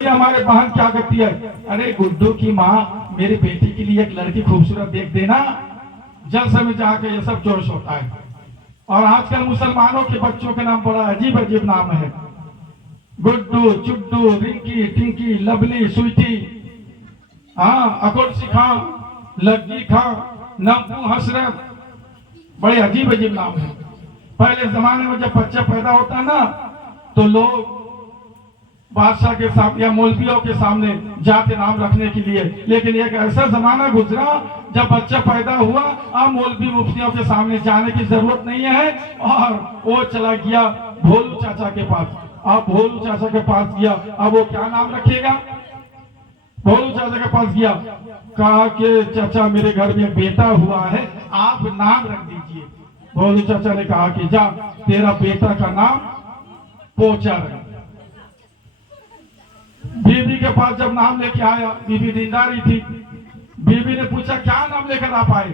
हमारे बहन क्या करती है, अरे गुड्डू की माँ मेरी बेटी के लिए एक लड़की खूबसूरत देख देना। जलसे में जाके ये सब जोश होता है। और आजकल मुसलमानों के बच्चों के नाम बड़ा अजीब अजीब नाम है, गुड्डू, चुड्डू, रिंकी, टिंकी, लवली, स्वीटी, हाँ, अकुर्सी खां, लग्गी खां, नमू, हसरत, बड़े अजीब अजीब नाम है। पहले जमाने में जब बच्चा पैदा होता ना तो लोग बादशाह के सामने या मौलवियों के सामने जाते नाम रखने के लिए, लेकिन एक ऐसा जमाना गुजरा जब बच्चा पैदा हुआ अब मौलवी मुफ्तियों के सामने जाने की जरूरत नहीं है। और वो चला गया भोलू चाचा के पास। अब भोलू चाचा के पास गया, अब वो क्या नाम रखेगा? भोलू चाचा के पास गया, कहा कि चाचा मेरे घर में बेटा हुआ है, आप नाम रख दीजिए। भोलू चाचा ने कहा कि जा तेरा बेटा का नाम पोचा रख। बीबी के पास जब नाम लेके आया, बीबी दीनदारी थी, बीबी ने पूछा क्या नाम लेकर आप आए?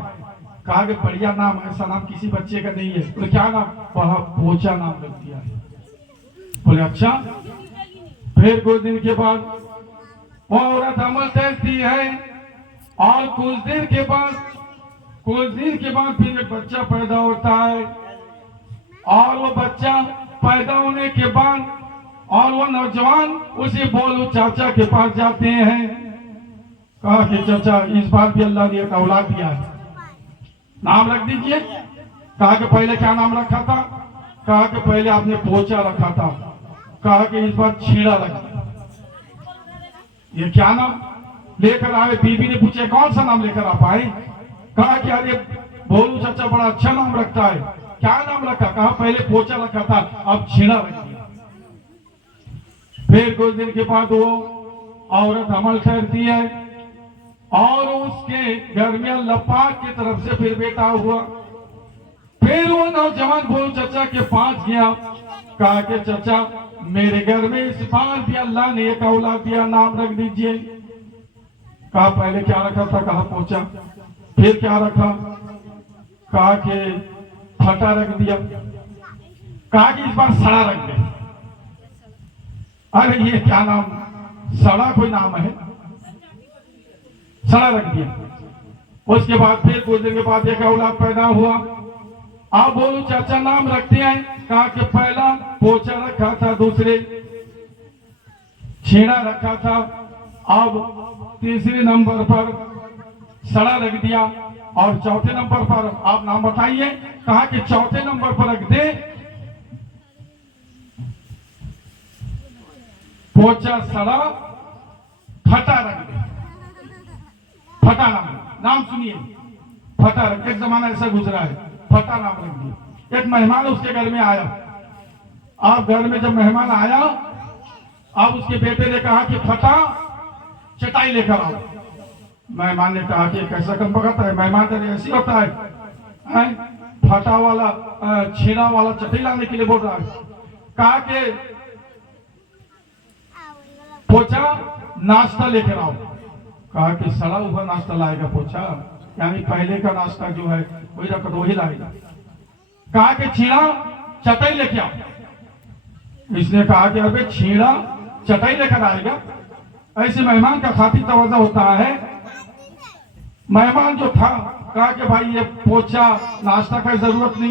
कहा कि बढ़िया नाम, ऐसा नाम किसी बच्चे का नहीं है। बोले क्या नाम? बोला पोचा नाम रख दिया है। बोले अच्छा। फिर कुछ दिन के बाद वो औरत अमल करती है और कुछ दिन के बाद फिर एक बच्चा पैदा होता है। और वो बच्चा पैदा होने के बाद और वो नौजवान उसी बोलू चाचा के पास जाते हैं। कहा कि चाचा इस बार भी अल्लाह ने एक औलाद दिया है, नाम रख दीजिए। कहा कि पहले क्या नाम रखा था? कहा कि पहले आपने पोचा रखा था। कहा कि इस बार छीड़ा रख दिया। ये क्या नाम लेकर आए? बीबी ने पूछा कौन सा नाम लेकर आप आए? कहा कि अरे भोलू चाचा बड़ा अच्छा नाम रखता है। क्या नाम रखा? कहा पहले पोचा रखा था, अब छीड़ा रख दिया। फिर कुछ दिन के बाद वो औरत अमल करती है और उसके घर में अल्लाह की तरफ से फिर बेटा हुआ। फिर वो नौजवान भोलू चाचा के पास गया, कहा कि चाचा मेरे घर में इस बार भी अल्लाह ने एक औलाद दिया, नाम रख दीजिए। कहा पहले क्या रखा था? कहा पोचा। फिर क्या रखा? कहा कि फटा रख दिया। कहा कि इस बार सड़ा रख दे। अरे ये क्या नाम, सड़ा कोई नाम है? सड़ा रख दिया। उसके बाद फिर कुछ दिन के बाद एक औलाद पैदा हुआ। आप बोलो चाचा नाम रखते हैं। कहा कि पहला पोचा रखा था, दूसरे छेड़ा रखा था, अब तीसरे नंबर पर सड़ा रख दिया और चौथे नंबर पर आप नाम बताइए। कहा कि चौथे नंबर पर रख दे पोचा, सड़ा, फटा रख दे। फटा नाम सुनिए, फटा रख। एक जमाना ऐसा गुजरा है, फटा नाम रख दिया। एक मेहमान उसके घर में आया। आप घर में जब मेहमान आया, अब उसके बेटे ने कहा कि फटा चटाई लेकर आओ। मेहमान ने कहा कि कैसा कम पकड़ता है, मेहमान तो ऐसी होता है, फटा वाला छीना वाला चटाई लाने के लिए बोल रहा है। कहा कि पोचा नाश्ता लेकर आओ। कहा कि सड़ा हुआ नाश्ता लाएगा पोचा, यानी पहले का नाश्ता जो है वही रख दो, वही लाएगा। कहा कि छीड़ा चटाई लेके आओ। इसने कहा कि अबे छीड़ा चटाई लेकर आएगा? ऐसे मेहमान का खातिर तवज्जो होता है। मेहमान जो था कहा कि भाई ये पोचा नाश्ता का जरूरत नहीं है।